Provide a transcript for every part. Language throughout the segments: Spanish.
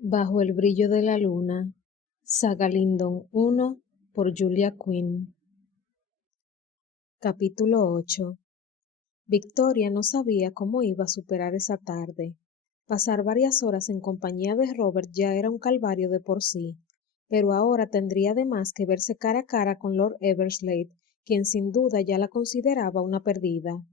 Bajo el brillo de la luna, Saga Lindon 1 por Julia Quinn. Capítulo 8. Victoria no sabía cómo iba a superar esa tarde. Pasar varias horas en compañía de Robert ya era un calvario de por sí, pero ahora tendría además que verse cara a cara con Lord Everslade, quien sin duda ya la consideraba una perdida.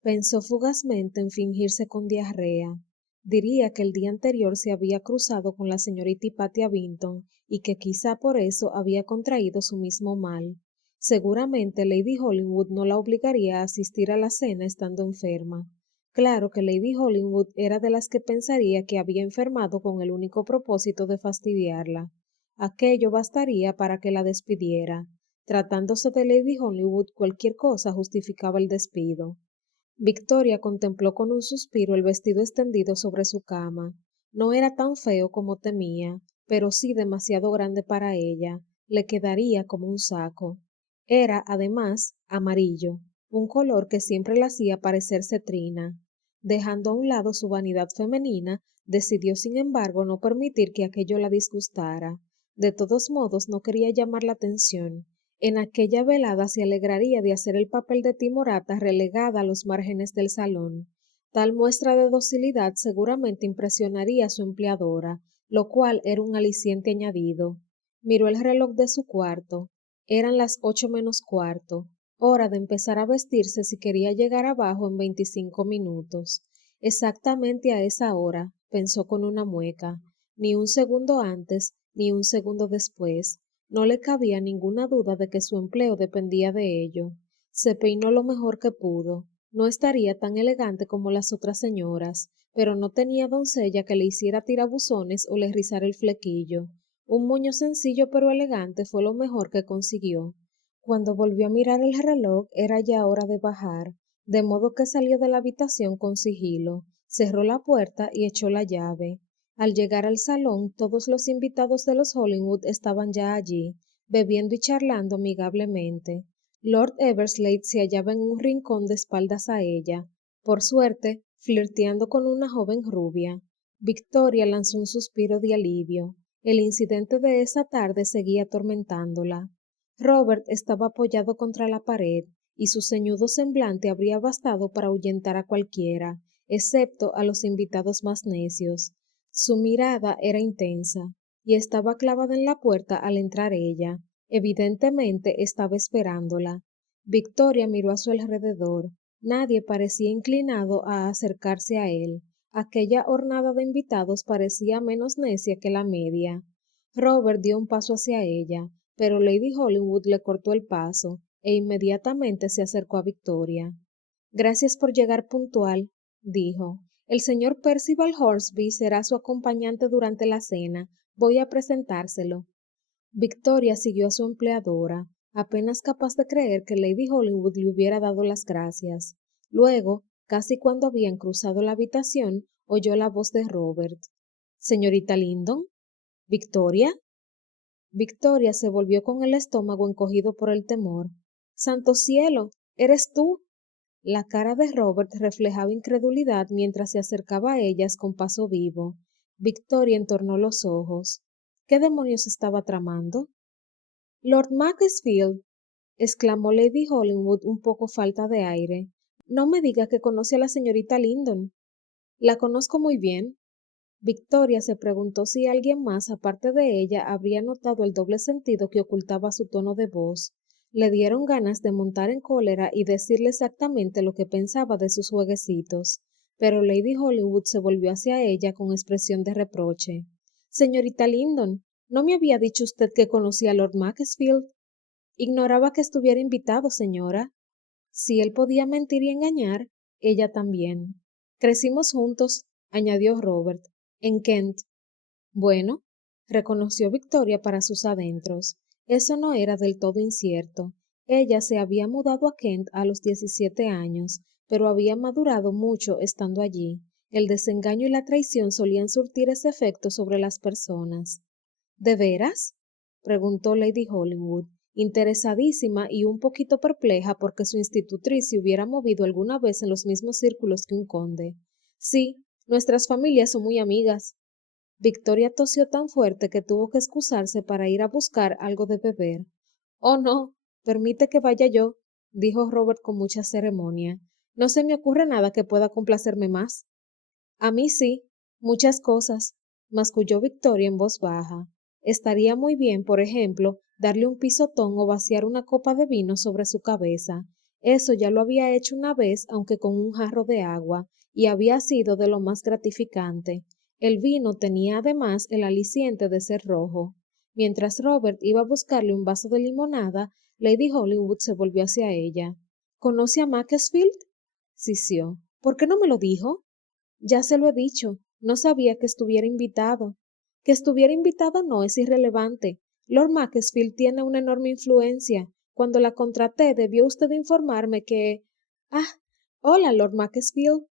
Pensó fugazmente en fingirse con diarrea. Diría que el día anterior se había cruzado con la señorita Hypatia Vinton y que quizá por eso había contraído su mismo mal. Seguramente Lady Hollingwood no la obligaría a asistir a la cena estando enferma. Claro que Lady Hollingwood era de las que pensaría que había enfermado con el único propósito de fastidiarla. Aquello bastaría para que la despidiera. Tratándose de Lady Hollingwood, cualquier cosa justificaba el despido. Victoria contempló con un suspiro el vestido extendido sobre su cama. No era tan feo como temía, pero sí demasiado grande para ella. Le quedaría como un saco. Era, además, amarillo, un color que siempre la hacía parecer cetrina. Dejando a un lado su vanidad femenina, decidió sin embargo no permitir que aquello la disgustara. De todos modos, no quería llamar la atención. En aquella velada se alegraría de hacer el papel de timorata relegada a los márgenes del salón. Tal muestra de docilidad seguramente impresionaría a su empleadora, lo cual era un aliciente añadido. Miró el reloj de su cuarto. Eran las 8 menos cuarto, hora de empezar a vestirse si quería llegar abajo en 25 minutos. Exactamente a esa hora, pensó con una mueca, ni un segundo antes, ni un segundo después. No le cabía ninguna duda de que su empleo dependía de ello. Se peinó lo mejor que pudo. No estaría tan elegante como las otras señoras, pero no tenía doncella que le hiciera tirabuzones o le rizara el flequillo. Un moño sencillo pero elegante fue lo mejor que consiguió. Cuando volvió a mirar el reloj, era ya hora de bajar, de modo que salió de la habitación con sigilo, cerró la puerta y echó la llave. Al llegar al salón, todos los invitados de los Hollingwood estaban ya allí, bebiendo y charlando amigablemente. Lord Everslade se hallaba en un rincón de espaldas a ella, por suerte, flirteando con una joven rubia. Victoria lanzó un suspiro de alivio. El incidente de esa tarde seguía atormentándola. Robert estaba apoyado contra la pared, y su ceñudo semblante habría bastado para ahuyentar a cualquiera, excepto a los invitados más necios. Su mirada era intensa, y estaba clavada en la puerta al entrar ella. Evidentemente estaba esperándola. Victoria miró a su alrededor. Nadie parecía inclinado a acercarse a él. Aquella hornada de invitados parecía menos necia que la media. Robert dio un paso hacia ella, pero Lady Hollingwood le cortó el paso, e inmediatamente se acercó a Victoria. Gracias por llegar puntual, dijo. El señor Percival Hornsby será su acompañante durante la cena. Voy a presentárselo. Victoria siguió a su empleadora, apenas capaz de creer que Lady Hollingwood le hubiera dado las gracias. Luego, casi cuando habían cruzado la habitación, oyó la voz de Robert. Señorita Lindon. ¿Victoria? Victoria se volvió con el estómago encogido por el temor. ¡Santo cielo! ¿Eres tú? La cara de Robert reflejaba incredulidad mientras se acercaba a ellas con paso vivo. Victoria entornó los ojos. ¿Qué demonios estaba tramando? Lord Macclesfield, exclamó Lady Hollingwood un poco falta de aire. No me diga que conoce a la señorita Lindon. La conozco muy bien. Victoria se preguntó si alguien más, aparte de ella, habría notado el doble sentido que ocultaba su tono de voz. Le dieron ganas de montar en cólera y decirle exactamente lo que pensaba de sus jueguecitos, pero Lady Hollingwood se volvió hacia ella con expresión de reproche. Señorita Lindon, ¿no me había dicho usted que conocía a Lord Macclesfield? Ignoraba que estuviera invitado, señora. Si él podía mentir y engañar, ella también. Crecimos juntos, añadió Robert, en Kent. Bueno, reconoció Victoria para sus adentros. Eso no era del todo incierto. Ella se había mudado a Kent a los 17 años, pero había madurado mucho estando allí. El desengaño y la traición solían surtir ese efecto sobre las personas. ¿De veras? Preguntó Lady Hollingwood, interesadísima y un poquito perpleja porque su institutriz se hubiera movido alguna vez en los mismos círculos que un conde. Sí, nuestras familias son muy amigas. Victoria tosió tan fuerte que tuvo que excusarse para ir a buscar algo de beber. Oh, no, permite que vaya yo, dijo Robert con mucha ceremonia. No se me ocurre nada que pueda complacerme más. A mí sí, muchas cosas, masculló Victoria en voz baja. Estaría muy bien, por ejemplo, darle un pisotón o vaciar una copa de vino sobre su cabeza. Eso ya lo había hecho una vez, aunque con un jarro de agua, y había sido de lo más gratificante. El vino tenía además el aliciente de ser rojo. Mientras Robert iba a buscarle un vaso de limonada, Lady Hollywood se volvió hacia ella. ¿Conoce a Macclesfield? Sisió. ¿Por qué no me lo dijo? Ya se lo he dicho, no sabía que estuviera invitado. Que estuviera invitado no es irrelevante. Lord Macclesfield tiene una enorme influencia. Cuando la contraté, debió usted informarme que... Ah, hola, Lord Macclesfield.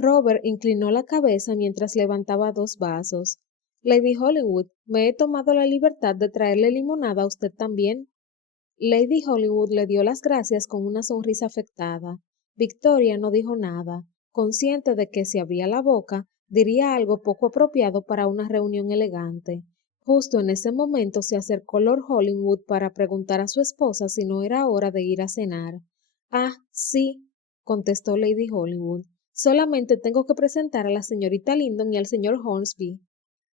Robert inclinó la cabeza mientras levantaba dos vasos. Lady Hollywood, me he tomado la libertad de traerle limonada a usted también. Lady Hollywood le dio las gracias con una sonrisa afectada. Victoria no dijo nada, consciente de que si abría la boca, diría algo poco apropiado para una reunión elegante. Justo en ese momento se acercó Lord Hollywood para preguntar a su esposa si no era hora de ir a cenar. Ah, sí, contestó Lady Hollywood. Solamente tengo que presentar a la señorita Lindon y al señor Hornsby.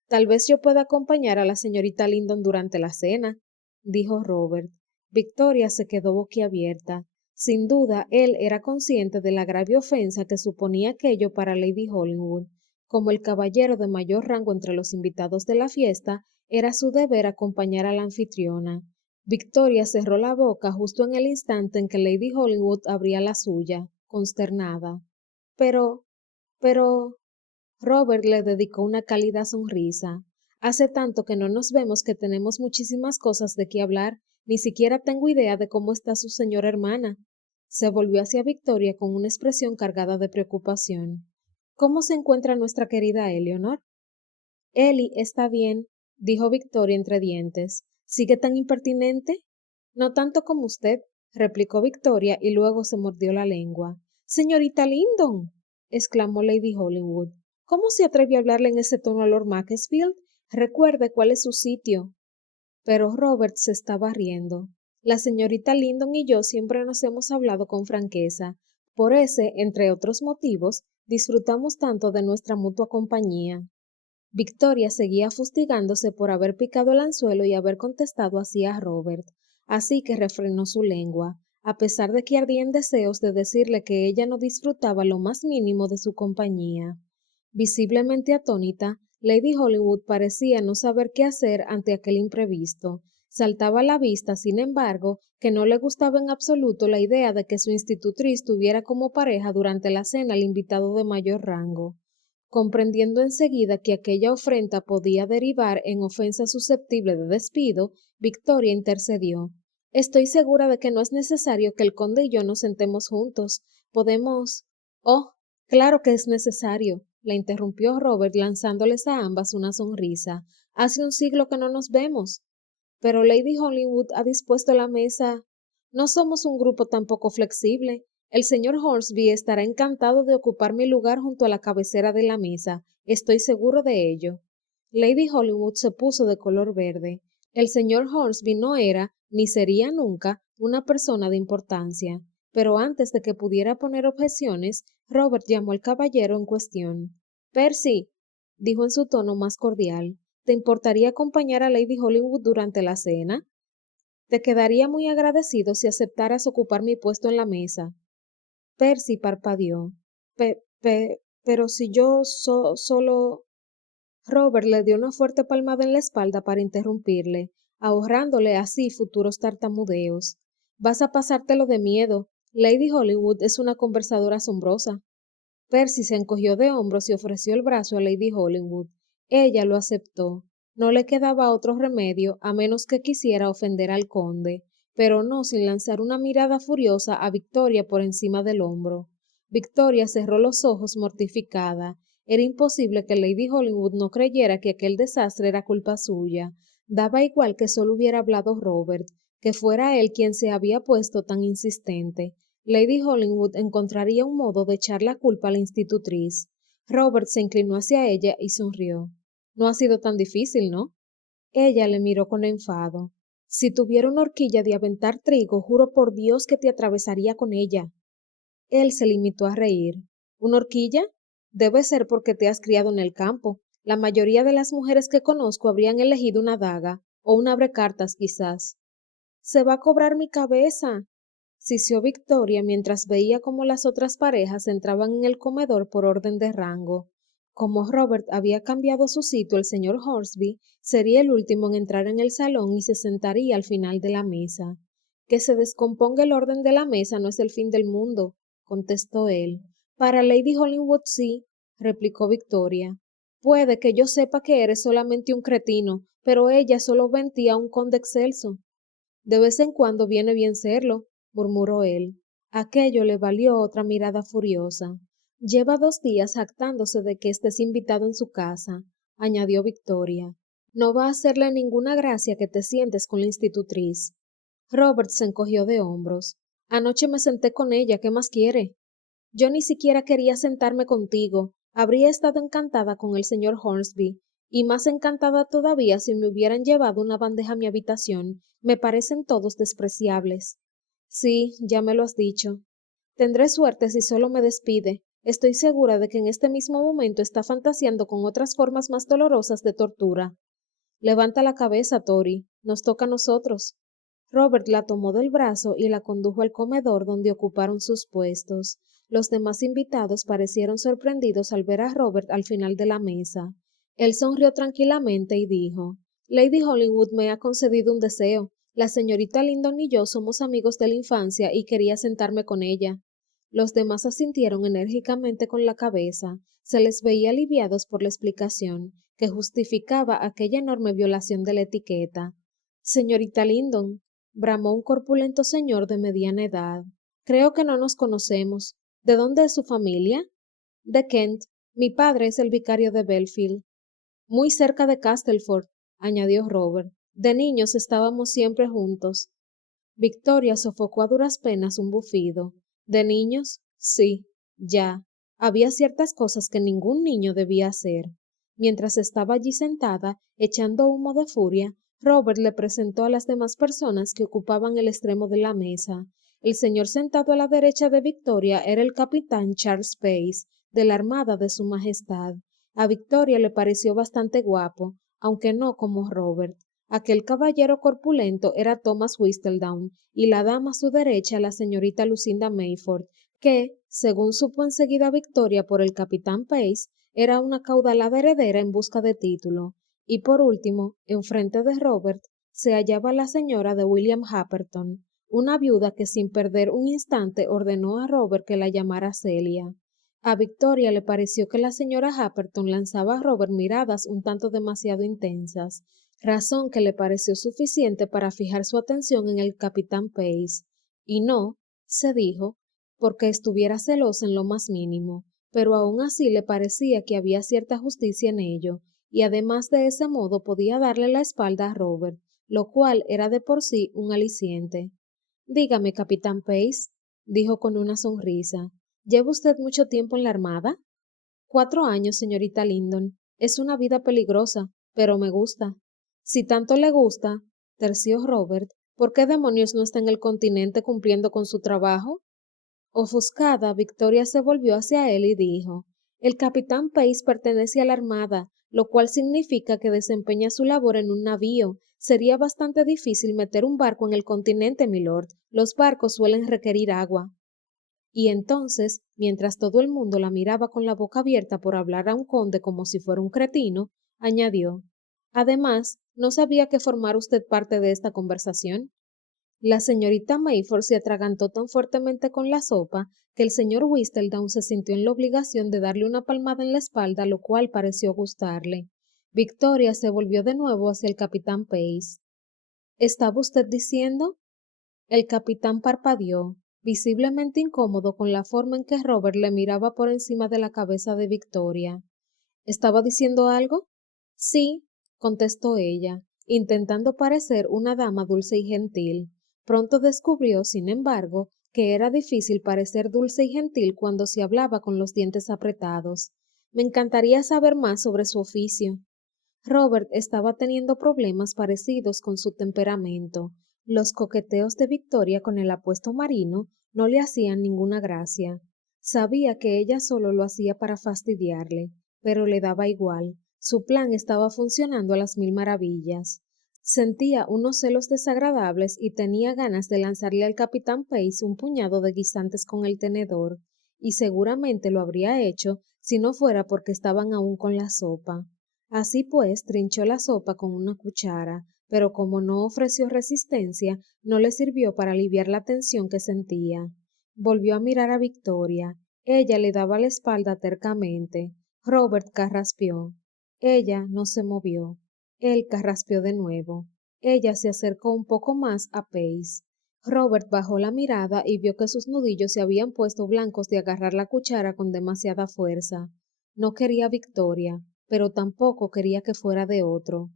Tal vez yo pueda acompañar a la señorita Lindon durante la cena, dijo Robert. Victoria se quedó boquiabierta. Sin duda, él era consciente de la grave ofensa que suponía aquello para Lady Hollywood. Como el caballero de mayor rango entre los invitados de la fiesta, era su deber acompañar a la anfitriona. Victoria cerró la boca justo en el instante en que Lady Hollywood abría la suya, consternada. Pero, pero, Robert le dedicó una cálida sonrisa. Hace tanto que no nos vemos que tenemos muchísimas cosas de qué hablar. Ni siquiera tengo idea de cómo está su señora hermana. Se volvió hacia Victoria con una expresión cargada de preocupación. ¿Cómo se encuentra nuestra querida Eleanor? Ellie está bien, dijo Victoria entre dientes. ¿Sigue tan impertinente? No tanto como usted, replicó Victoria y luego se mordió la lengua. Señorita Lindon, exclamó Lady Hollywood. ¿Cómo se atreve a hablarle en ese tono a Lord Macclesfield? Recuerde cuál es su sitio. Pero Robert se estaba riendo. La señorita Lindon y yo siempre nos hemos hablado con franqueza. Por ese, entre otros motivos, disfrutamos tanto de nuestra mutua compañía. Victoria seguía fustigándose por haber picado el anzuelo y haber contestado así a Robert, así que refrenó su lengua, a pesar de que ardía en deseos de decirle que ella no disfrutaba lo más mínimo de su compañía. Visiblemente atónita, Lady Hollywood parecía no saber qué hacer ante aquel imprevisto. Saltaba a la vista, sin embargo, que no le gustaba en absoluto la idea de que su institutriz tuviera como pareja durante la cena al invitado de mayor rango. Comprendiendo enseguida que aquella ofrenda podía derivar en ofensa susceptible de despido, Victoria intercedió. Estoy segura de que no es necesario que el conde y yo nos sentemos juntos. Podemos. Oh, claro que es necesario, la interrumpió Robert lanzándoles a ambas una sonrisa. Hace un siglo que no nos vemos. Pero Lady Hollywood ha dispuesto la mesa. No somos un grupo tan poco flexible. El señor Hornsby estará encantado de ocupar mi lugar junto a la cabecera de la mesa. Estoy seguro de ello. Lady Hollywood se puso de color verde. El señor Hornsby no era, ni sería nunca, una persona de importancia. Pero antes de que pudiera poner objeciones, Robert llamó al caballero en cuestión. Percy, dijo en su tono más cordial, ¿te importaría acompañar a Lady Hollywood durante la cena? Te quedaría muy agradecido si aceptaras ocupar mi puesto en la mesa. Percy parpadeó. Pero si yo solo... Robert le dio una fuerte palmada en la espalda para interrumpirle, ahorrándole así futuros tartamudeos. Vas a pasártelo de miedo. Lady Hollywood es una conversadora asombrosa. Percy se encogió de hombros y ofreció el brazo a Lady Hollywood. Ella lo aceptó. No le quedaba otro remedio a menos que quisiera ofender al conde, pero no sin lanzar una mirada furiosa a Victoria por encima del hombro. Victoria cerró los ojos mortificada. Era imposible que Lady Hollywood no creyera que aquel desastre era culpa suya. Daba igual que solo hubiera hablado Robert, que fuera él quien se había puesto tan insistente. Lady Hollywood encontraría un modo de echar la culpa a la institutriz. Robert se inclinó hacia ella y sonrió. No ha sido tan difícil, ¿no? Ella le miró con enfado. Si tuviera una horquilla de aventar trigo, juro por Dios que te atravesaría con ella. Él se limitó a reír. ¿Una horquilla? Debe ser porque te has criado en el campo. La mayoría de las mujeres que conozco habrían elegido una daga, o un abrecartas quizás. Se va a cobrar mi cabeza, sisió Victoria mientras veía cómo las otras parejas entraban en el comedor por orden de rango. Como Robert había cambiado su sitio, el señor Hornsby sería el último en entrar en el salón y se sentaría al final de la mesa. Que se descomponga el orden de la mesa no es el fin del mundo, contestó él. Para Lady Hollingwood sí, replicó Victoria. Puede que yo sepa que eres solamente un cretino, pero ella solo ve en ti a un conde excelso. De vez en cuando viene bien serlo, murmuró él. Aquello le valió otra mirada furiosa. Lleva 2 días jactándose de que estés invitado en su casa, añadió Victoria. No va a hacerle ninguna gracia que te sientes con la institutriz. Robert se encogió de hombros. Anoche me senté con ella, ¿qué más quiere? Yo ni siquiera quería sentarme contigo. Habría estado encantada con el señor Hornsby, y más encantada todavía si me hubieran llevado una bandeja a mi habitación. Me parecen todos despreciables. Sí, ya me lo has dicho. Tendré suerte si solo me despide. Estoy segura de que en este mismo momento está fantaseando con otras formas más dolorosas de tortura. Levanta la cabeza, Tori. Nos toca a nosotros. Robert la tomó del brazo y la condujo al comedor donde ocuparon sus puestos. Los demás invitados parecieron sorprendidos al ver a Robert al final de la mesa. Él sonrió tranquilamente y dijo, Lady Hollingwood me ha concedido un deseo. La señorita Lindon y yo somos amigos de la infancia y quería sentarme con ella. Los demás asintieron enérgicamente con la cabeza. Se les veía aliviados por la explicación, que justificaba aquella enorme violación de la etiqueta. Señorita Lindon, bramó un corpulento señor de mediana edad. Creo que no nos conocemos. ¿De dónde es su familia? De Kent. Mi padre es el vicario de Belfield. Muy cerca de Castleford, añadió Robert. De niños estábamos siempre juntos. Victoria sofocó a duras penas un bufido. ¿De niños? Sí, ya. Había ciertas cosas que ningún niño debía hacer. Mientras estaba allí sentada, echando humo de furia, Robert le presentó a las demás personas que ocupaban el extremo de la mesa. El señor sentado a la derecha de Victoria era el capitán Charles Pace, de la Armada de Su Majestad. A Victoria le pareció bastante guapo, aunque no como Robert. Aquel caballero corpulento era Thomas Whistledown, y la dama a su derecha la señorita Lucinda Mayford, que, según supo enseguida Victoria por el capitán Pace, era una caudalada heredera en busca de título. Y por último, enfrente de Robert, se hallaba la señora de William Happerton, una viuda que sin perder un instante ordenó a Robert que la llamara Celia. A Victoria le pareció que la señora Happerton lanzaba a Robert miradas un tanto demasiado intensas, razón que le pareció suficiente para fijar su atención en el capitán Pace, y no, se dijo, porque estuviera celosa en lo más mínimo, pero aún así le parecía que había cierta justicia en ello, y además de ese modo podía darle la espalda a Robert, lo cual era de por sí un aliciente. Dígame, capitán Pace, dijo con una sonrisa, ¿lleva usted mucho tiempo en la Armada? 4 años, señorita Lindon. Es una vida peligrosa, pero me gusta. Si tanto le gusta, terció Robert, ¿por qué demonios no está en el continente cumpliendo con su trabajo? Ofuscada, Victoria se volvió hacia él y dijo, el capitán Pace pertenece a la Armada, lo cual significa que desempeña su labor en un navío. Sería bastante difícil meter un barco en el continente, milord. Los barcos suelen requerir agua. Y entonces, mientras todo el mundo la miraba con la boca abierta por hablar a un conde como si fuera un cretino, añadió, además, ¿no sabía que formar usted parte de esta conversación? La señorita Mayford se atragantó tan fuertemente con la sopa que el señor Whistledown se sintió en la obligación de darle una palmada en la espalda, lo cual pareció gustarle. Victoria se volvió de nuevo hacia el capitán Pace. ¿Estaba usted diciendo? El capitán parpadeó, visiblemente incómodo con la forma en que Robert le miraba por encima de la cabeza de Victoria. ¿Estaba diciendo algo? Sí, contestó ella, intentando parecer una dama dulce y gentil. Pronto descubrió, sin embargo, que era difícil parecer dulce y gentil cuando se hablaba con los dientes apretados. Me encantaría saber más sobre su oficio. Robert estaba teniendo problemas parecidos con su temperamento. Los coqueteos de Victoria con el apuesto marino no le hacían ninguna gracia. Sabía que ella solo lo hacía para fastidiarle, pero le daba igual. Su plan estaba funcionando a las mil maravillas. Sentía unos celos desagradables y tenía ganas de lanzarle al capitán Pace un puñado de guisantes con el tenedor, y seguramente lo habría hecho si no fuera porque estaban aún con la sopa. Así pues, trinchó la sopa con una cuchara, pero como no ofreció resistencia, no le sirvió para aliviar la tensión que sentía. Volvió a mirar a Victoria. Ella le daba la espalda tercamente. Robert carraspeó. Ella no se movió. Él carraspeó de nuevo. Ella se acercó un poco más a Pace. Robert bajó la mirada y vio que sus nudillos se habían puesto blancos de agarrar la cuchara con demasiada fuerza. No quería Victoria, pero tampoco quería que fuera de otro.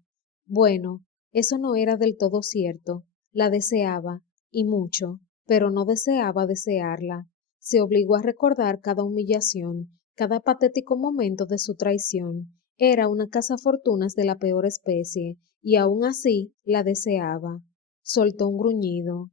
Bueno, eso no era del todo cierto. La deseaba, y mucho, pero no deseaba desearla. Se obligó a recordar cada humillación, cada patético momento de su traición. Era una cazafortunas de la peor especie, y aún así la deseaba. Soltó un gruñido.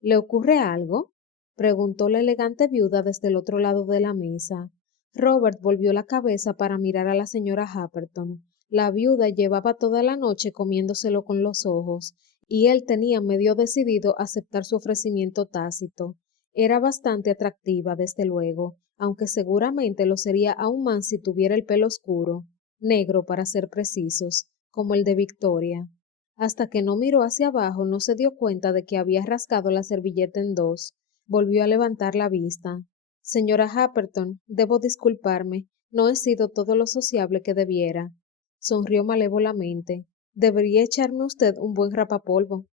¿Le ocurre algo? Preguntó la elegante viuda desde el otro lado de la mesa. Robert volvió la cabeza para mirar a la señora Happerton. La viuda llevaba toda la noche comiéndoselo con los ojos, y él tenía medio decidido aceptar su ofrecimiento tácito. Era bastante atractiva, desde luego, aunque seguramente lo sería aún más si tuviera el pelo oscuro, negro para ser precisos, como el de Victoria. Hasta que no miró hacia abajo no se dio cuenta de que había rascado la servilleta en dos. Volvió a levantar la vista. Señora Happerton, debo disculparme, no he sido todo lo sociable que debiera. Sonrió malévolamente. Debería echarme usted un buen rapapolvo.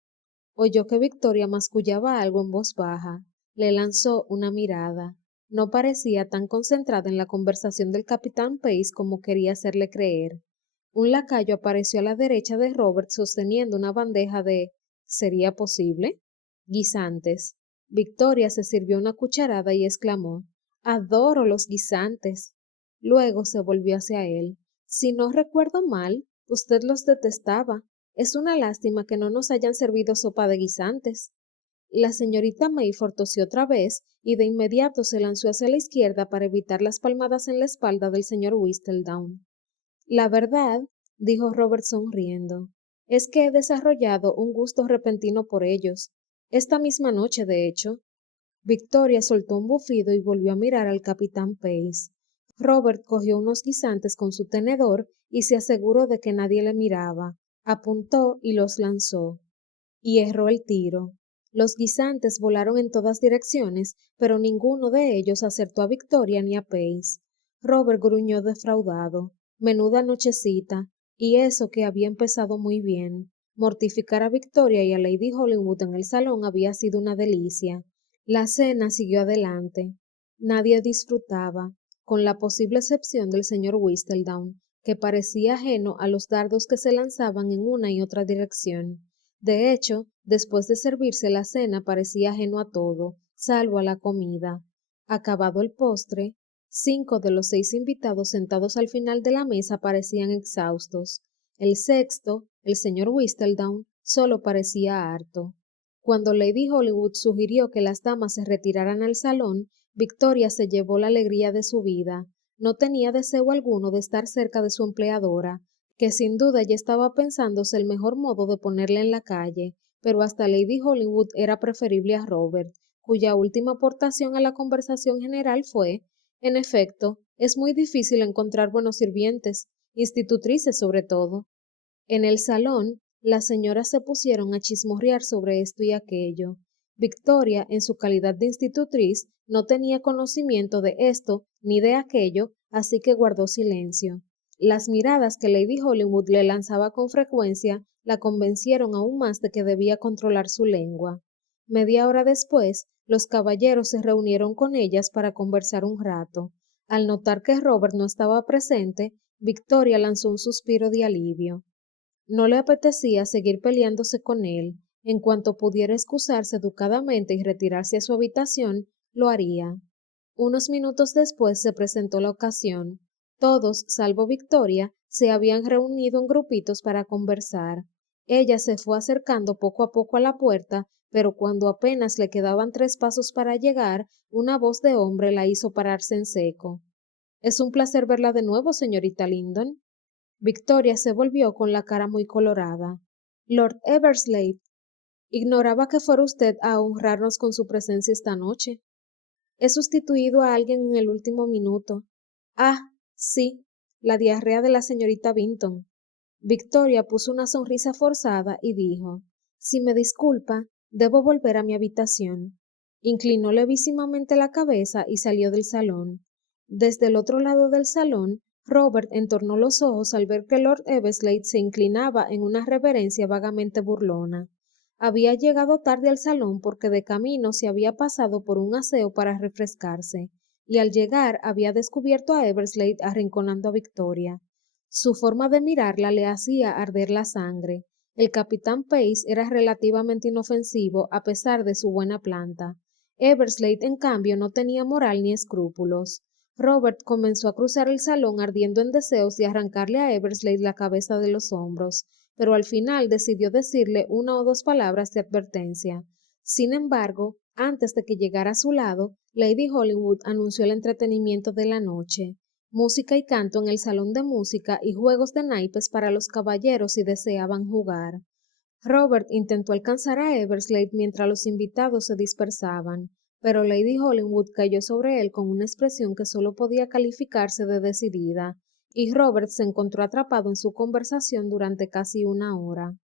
Oyó que Victoria mascullaba algo en voz baja. Le lanzó una mirada. No parecía tan concentrada en la conversación del capitán Pace como quería hacerle creer. Un lacayo apareció a la derecha de Robert sosteniendo una bandeja de ¿sería posible? Guisantes. Victoria se sirvió una cucharada y exclamó Adoro los guisantes. Luego se volvió hacia él. Si no recuerdo mal, usted los detestaba. Es una lástima que no nos hayan servido sopa de guisantes. La señorita Mayford tosió otra vez y de inmediato se lanzó hacia la izquierda para evitar las palmadas en la espalda del señor Whistledown. La verdad, dijo Robert sonriendo, es que he desarrollado un gusto repentino por ellos. Esta misma noche, de hecho. Victoria soltó un bufido y volvió a mirar al capitán Pace. Robert cogió unos guisantes con su tenedor y se aseguró de que nadie le miraba. Apuntó y los lanzó. Y erró el tiro. Los guisantes volaron en todas direcciones, pero ninguno de ellos acertó a Victoria ni a Pace. Robert gruñó defraudado. Menuda nochecita, y eso que había empezado muy bien. Mortificar a Victoria y a Lady Hollywood en el salón había sido una delicia. La cena siguió adelante. Nadie disfrutaba, con la posible excepción del señor Whistledown, que parecía ajeno a los dardos que se lanzaban en una y otra dirección. De hecho, después de servirse la cena parecía ajeno a todo, salvo a la comida. Acabado el postre, 5 de los 6 invitados sentados al final de la mesa parecían exhaustos. El sexto, el señor Whistledown, solo parecía harto. Cuando Lady Hollywood sugirió que las damas se retiraran al salón, Victoria se llevó la alegría de su vida. No tenía deseo alguno de estar cerca de su empleadora, que sin duda ya estaba pensándose el mejor modo de ponerla en la calle, pero hasta Lady Hollywood era preferible a Robert, cuya última aportación a la conversación general fue, en efecto, es muy difícil encontrar buenos sirvientes, institutrices sobre todo. En el salón, las señoras se pusieron a chismorrear sobre esto y aquello. Victoria, en su calidad de institutriz, no tenía conocimiento de esto ni de aquello, así que guardó silencio. Las miradas que Lady Hollywood le lanzaba con frecuencia la convencieron aún más de que debía controlar su lengua. Media hora después, los caballeros se reunieron con ellas para conversar un rato. Al notar que Robert no estaba presente, Victoria lanzó un suspiro de alivio. No le apetecía seguir peleándose con él. En cuanto pudiera excusarse educadamente y retirarse a su habitación, lo haría. Unos minutos después se presentó la ocasión. Todos, salvo Victoria, se habían reunido en grupitos para conversar. Ella se fue acercando poco a poco a la puerta, pero cuando apenas le quedaban 3 pasos para llegar, una voz de hombre la hizo pararse en seco. Es un placer verla de nuevo, señorita Lyndon. Victoria se volvió con la cara muy colorada. Lord Everslade, ignoraba que fuera usted a honrarnos con su presencia esta noche. He sustituido a alguien en el último minuto. Ah, sí, la diarrea de la señorita Vinton. Victoria puso una sonrisa forzada y dijo, si me disculpa, debo volver a mi habitación. Inclinó levísimamente la cabeza y salió del salón. Desde el otro lado del salón, Robert entornó los ojos al ver que Lord Everslade se inclinaba en una reverencia vagamente burlona. Había llegado tarde al salón porque de camino se había pasado por un aseo para refrescarse, y al llegar había descubierto a Everslade arrinconando a Victoria. Su forma de mirarla le hacía arder la sangre. El capitán Pace era relativamente inofensivo a pesar de su buena planta. Everslade, en cambio, no tenía moral ni escrúpulos. Robert comenzó a cruzar el salón ardiendo en deseos de arrancarle a Everslade la cabeza de los hombros, pero al final decidió decirle 1 o 2 palabras de advertencia. Sin embargo, antes de que llegara a su lado, Lady Hollywood anunció el entretenimiento de la noche. Música y canto en el salón de música y juegos de naipes para los caballeros si deseaban jugar. Robert intentó alcanzar a Everslade mientras los invitados se dispersaban, pero Lady Hollywood cayó sobre él con una expresión que solo podía calificarse de decidida, y Robert se encontró atrapado en su conversación durante casi una hora.